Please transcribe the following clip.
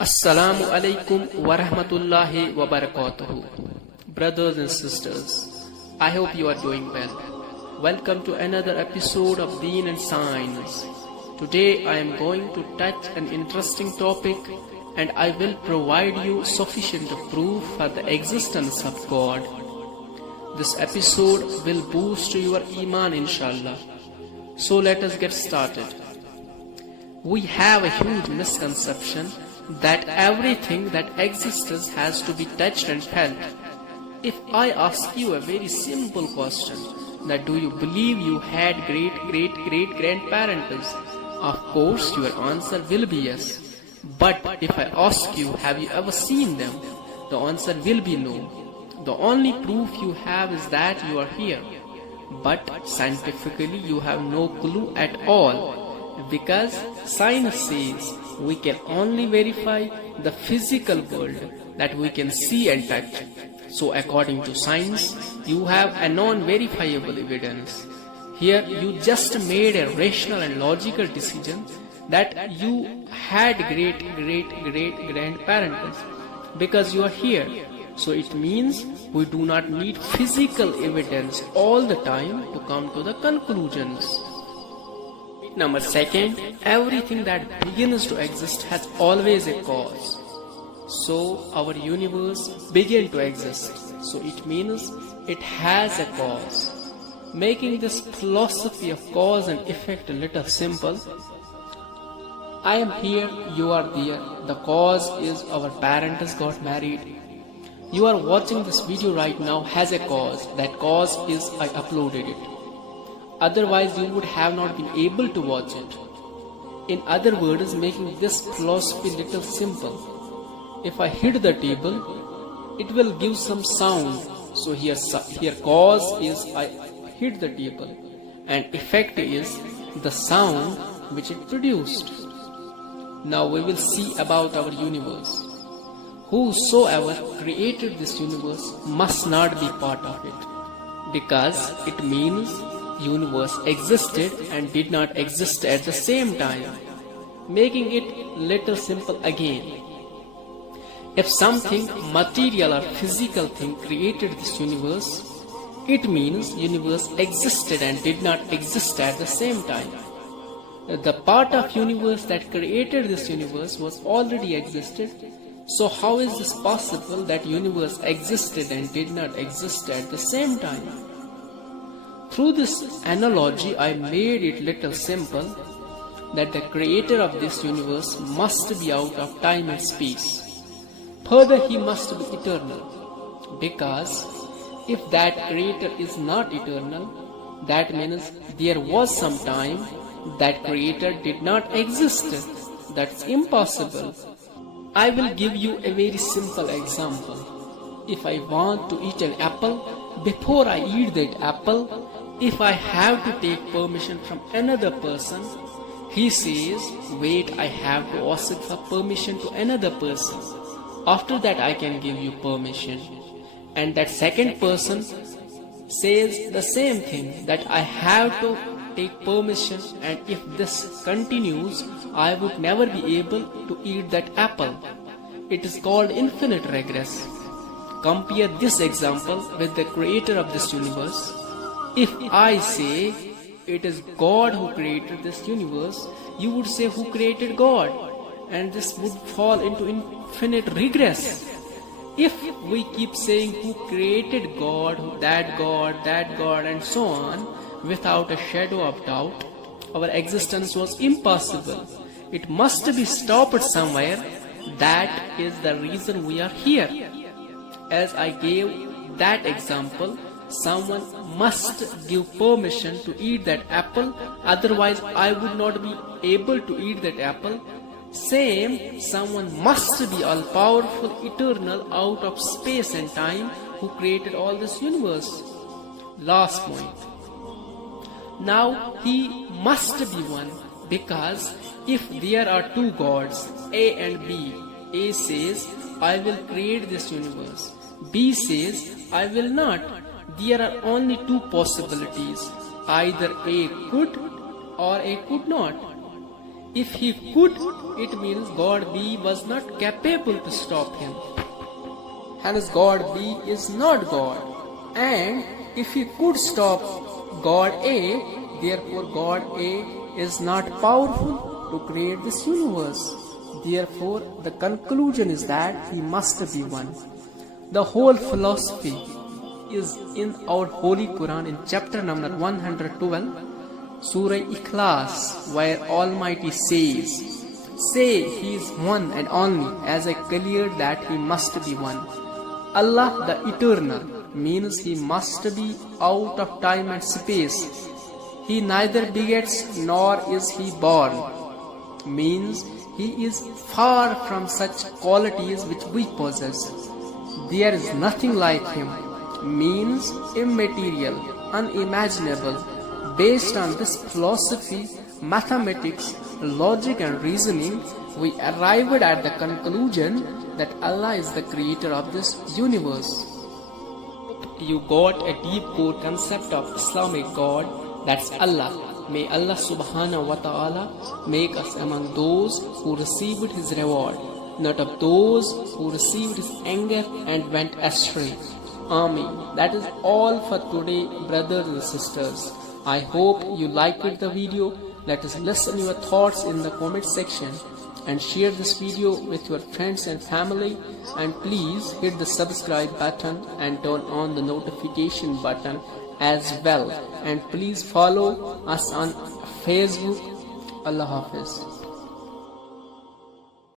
Assalamu alaikum wa rahmatullahi wa barakatuhu. Brothers and sisters, I hope you are doing well. Welcome to another episode of Deen and Science. Today I am going to touch an interesting topic and I will provide you sufficient proof for the existence of God. This episode will boost your Iman inshallah. So let us get started. We have a huge misconception that everything that exists has to be touched and felt. If I ask you a very simple question, that do you believe you had great grandparents? Of course your answer will be yes. But if I ask you, have you ever seen them? The answer will be no. The only proof you have is that you are here. But scientifically you have no clue at all. Because science says we can only verify the physical world that we can see and touch. So according to science, you have a non-verifiable evidence. Here you just made a rational and logical decision that you had great grandparents because you are here. So it means we do not need physical evidence all the time to come to the conclusions. Number second, everything that begins to exist has always a cause. So our universe began to exist. So it means it has a cause. Making this philosophy of cause and effect a little simple. I am here, you are there. The cause is our parents got married. You are watching this video right now has a cause. That cause is I uploaded it. Otherwise you would have not been able to watch it. In other words, making this philosophy little simple. If I hit the table, it will give some sound. So here cause is I hit the table and effect is the sound which it produced. Now we will see about our universe. Whosoever created this universe must not be part of it, because it means universe existed and did not exist at the same time, making it little simple again. If something material or physical thing created this universe, it means universe existed and did not exist at the same time. The part of universe that created this universe was already existed. So how is this possible that universe existed and did not exist at the same time? Through this analogy, I made it little simple that the creator of this universe must be out of time and space. Further, he must be eternal, because if that creator is not eternal, that means there was some time that creator did not exist. That's impossible. I will give you a very simple example. If I want to eat an apple, before I eat that apple, if I have to take permission from another person, he says, wait, I have to ask for permission to another person. After that I can give you permission. And that second person says the same thing, that I have to take permission, and if this continues, I would never be able to eat that apple. It is called infinite regress. Compare this example with the creator of this universe. If I say it is God who created this universe, you would say who created God, and this would fall into infinite regress. If we keep saying who created God, that and so on, without a shadow of doubt, our existence was impossible. It must be stopped somewhere. That is the reason we are here. As I gave that example, someone must give permission to eat that apple, otherwise I would not be able to eat that apple. Same, someone must be all-powerful, eternal, out of space and time, who created all this universe. Last point. Now he must be one, because if there are two gods, A and B, A says, I will create this universe. B says, I will not. There are only two possibilities. Either A could or A could not. If he could, it means God B was not capable to stop him. Hence God B is not God. And if he could stop God A, therefore God A is not powerful to create this universe. Therefore the conclusion is that he must be one. The whole philosophy is in our Holy Quran in chapter number 112, Surah Ikhlas, where Almighty says, "Say He is one and only, as I cleared that He must be one." Allah the Eternal means He must be out of time and space. He neither begets nor is He born, means He is far from such qualities which we possess. There is nothing like Him, means immaterial, unimaginable. Based on this philosophy, mathematics, logic and reasoning, we arrived at the conclusion that Allah is the creator of this universe. You got a deep core concept of Islamic God, that's Allah. May Allah subhanahu wa ta'ala make us among those who received His reward, not of those who received His anger and went astray. Ameen. That is all for today, brothers and sisters. I hope you liked the video. Let us listen your thoughts in the comment section and share this video with your friends and family, and please hit the subscribe button and turn on the notification button as well, and please follow us on Facebook. Allah Hafiz.